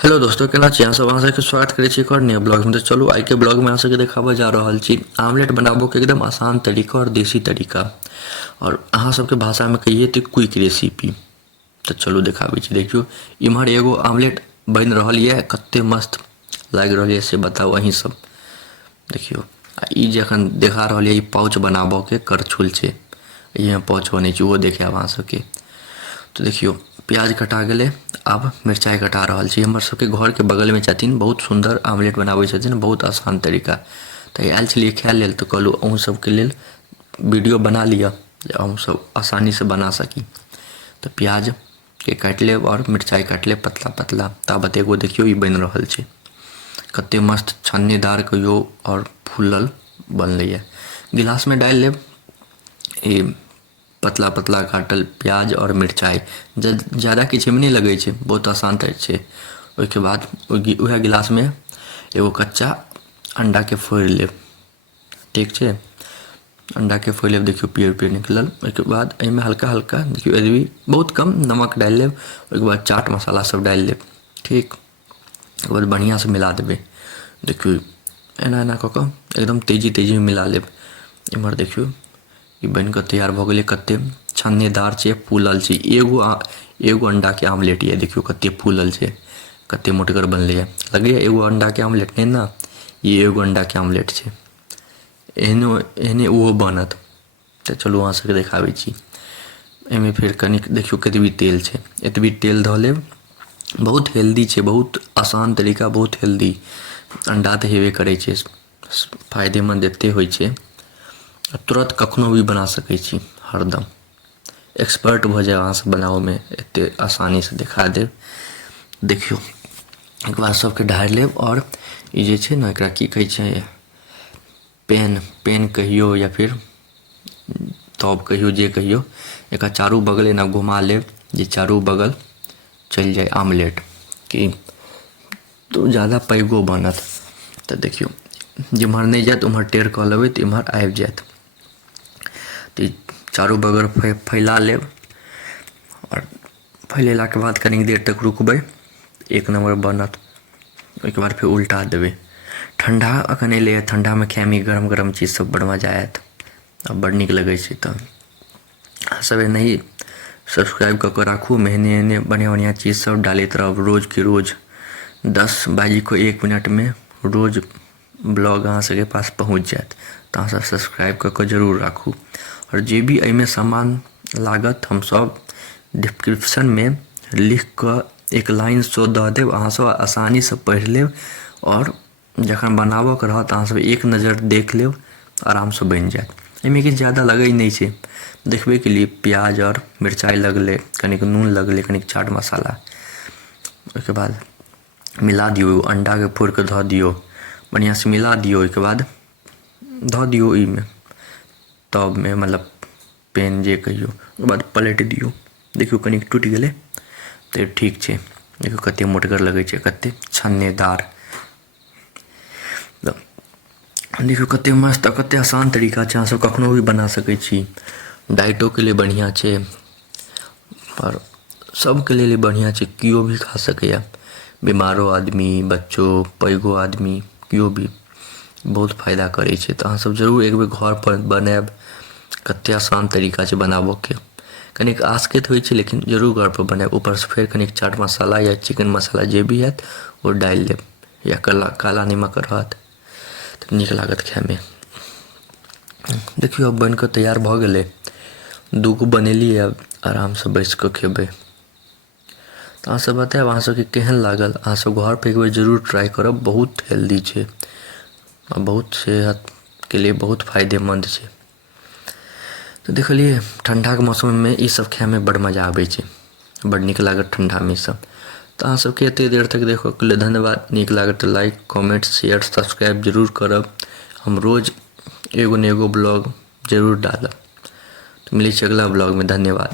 Hello दोस्तों, केना छी अहाँ सब? अहाँ सबके स्वागत करै छी एक और नया ब्लॉग में। तो चलू आई के ब्लॉग में अहाँ सबके देखाबऽ जा रहल छी आमलेट बनाबो के एकदम आसान तरीका और देसी तरीका, और अहाँ सबके भाषा में कहिए तो क्विक रेसिपी। तो चलू देखाबै छी। देखियो इम्हर एगो आमलेट बन रहल ये, कते मस्त लाग रहल ये से बताओ अहीं सब। देखियो आ ई जे अखन देखा रहल ये, ई पाउच बनाबो के करछुल छै। ये पाउच बनै छै, वो देखाब अहाँ सबके। तो देखियो प्याज कटा गेलै, आब मिरचाई कटा रहल छी। हमर सबके घर के बगल में छथिन, बहुत सुंदर आमलेट बनाबै छथिन, बहुत आसान तरीका। तो आयल छलियै खाय लेल, तो कहलू अहूँ सबके लेल वीडियो बना लिअ जे अहूँ सब आसानी से बना सकी। तो प्याज के काटि लेब और मिरचाई काटि लेब पतला पतला। ताबत एगो देखियो ई बनि रहल छै, कते मस्त छन्नीदार कहियो और फूलल बनलैए। गिलास में डालि लेब ई पतला पतला काटल प्याज और मिरचाई। ज़्यादा किछु में नहीं लगे छै, बहुत आसान छै। ओहिके बाद वह गिलास में एगो कच्चा अंडा के फोड़ लेब, ठीक छै। अंडा के फोड़ लेब, देखियो पियर पियर निकलल। ओहिके बाद एहिमे हल्का हल्का देखियो एतबी बहुत कम नमक डालि लेब। ओहिके बाद चाट मसाला सब डालि लेब, ठीक। ओहिके बाद बढ़िया से मिला देबै। देखियो एना एना कऽ कऽ एकदम तेजी तेजी में मिला लेब। इम्हर देखियो ई बन कऽ तैयार भऽ गेलै, कते छन्नेदार छै, फूलल छै। एगो अंडा के आमलेट ये, देखियो कते फूलल छै, कते मोटगर बनलै है। लगैया एगो अंडा के आमलेट नहीं ना, ये एगो अंडा के आमलेट छै। एहने ओहो बनत। तो चलू अहाँ सबके देखाबै छी। एहिमे फेर कनिक देखियो कतबी तेल छै, एतबी तेल धऽ लेब। बहुत हेल्दी छै, बहुत आसान तरीका, बहुत हेल्दी। अंडा तऽ हेबे करै छै, फायदेमंद एते होइ छै। तुरंत कखनो भी बना सकै छी, हरदम एक्सपर्ट भऽ जायब अहाँ सब बनाबऽ में, एते आसानी से देखा देब। देखियो एक बाद सबके ढारि लेब, और ई जे छै ने, एकरा की कहै छै, पेन कहियो या फिर तब कहियो, जे कहियो। एकरा चारू बगल एना घुमा लेब जे चारू बगल चलि जाए आमलेट की, तो ज़्यादा पैघो बनत। तो देखियो जिम्हर नहीं जायत उम्हर टेढ़ कऽ लेबै तऽ इम्हर आबि जायत। तो चारू बगल फैला लेब, और फैलेला के बाद कनी देर तक रुकबै, एक नंबर बनत। ओहिके बाद फिर उल्टा देबै। ठंडा अखन एलै, ठंडा में खाए में गरम गरम चीज सब बड़ मजा आयत, अब बड़ नीक लगै छै। तऽ अहाँ सब एनाही सब्सक्राइब कऽ के राखू, एहने एहने बढ़िया बढ़िया चीज सब डालैत रहब रोज के रोज। 10:01 में रोज ब्लॉग अहाँ सबके पास पहुँच जायत। तो अहाँ सब सब्सक्राइब कऽ के जरूर राखू। और जे भी एहिमे सामान लागत हम सब डिस्क्रिप्शन में लिख कऽ एक लाइन सो दऽ देब, अहाँ सब आसानी से पढ़ि लेब। और जखन बनाबऽ के रहत अहाँ सब एक नज़र देख लेब, आराम से बनि जायत। एहिमे किछु ज़्यादा लगै नहीं छै, देखबे के लिए प्याज और मिरचाई लगलै, कनिक नून लगलै, कनिक चाट मसाला। ओहिके बाद मिला दियौ, अंडा के फोड़ के धऽ दियौ, बढ़िया से मिला दियौ। ओहिके बाद धऽ दियौ ई में, तब में मतलब पेन जे कहियो। ओकर बाद पलटि दियौ, देखियो कनिक टूटि गेलै तऽ ठीक छै। देखियो कते मोटगर लगै छै, कते छन्नेदार। देखियो कते मस्त आ कते आसान तरीका छै, अहाँ सब कखनो भी बना सकै छी। डाइटो के लिए बढ़िया छै, और सबके लेल बढ़िया छै, कियो भी खा सकैया। बीमारो आदमी, बच्चो, पैघो आदमी, कियो भी बहुत फायदा करै छै। तऽ अहाँ सब जरूर एक बेर घर पर बनायब, कते आसान तरीका छै बनाबऽ के। कनिक आसकैत होइ छै, लेकिन जरूर घर पर बनायब। ऊपर से फेर कनिक चाट मसाला या चिकन मसाला जे भी हैत वो डालि लेब, या काला नमक रहत तऽ नीक लागत खाय में। देखियो अब बन कऽ तैयार भऽ गेलै, दूगो बनेलियै, अब आराम से बैस कऽ खेबै। तऽ अहाँ सब बतायब अहाँ सबके केहन लागल। अहाँ सब घर पर एक बेर जरूर ट्राई करब, बहुत हेल्दी छै और बहुत सेहत के लिए बहुत फायदेमंद छै। तो देखलिए ठंडा के मौसम में ई सब खाय में बड़ मजा आबै छै, बड़ नीक लागत ठंडा में सब। तो अहाँ सबके एते देर तक देखो के लिए धन्यवाद। नीक लागत तऽ लाइक, कमेंट, शेयर, सब्सक्राइब जरूर करब। हम रोज एगो न एगो ब्लॉग जरूर डालब। तो मिलै छै अगला ब्लॉग में, धन्यवाद।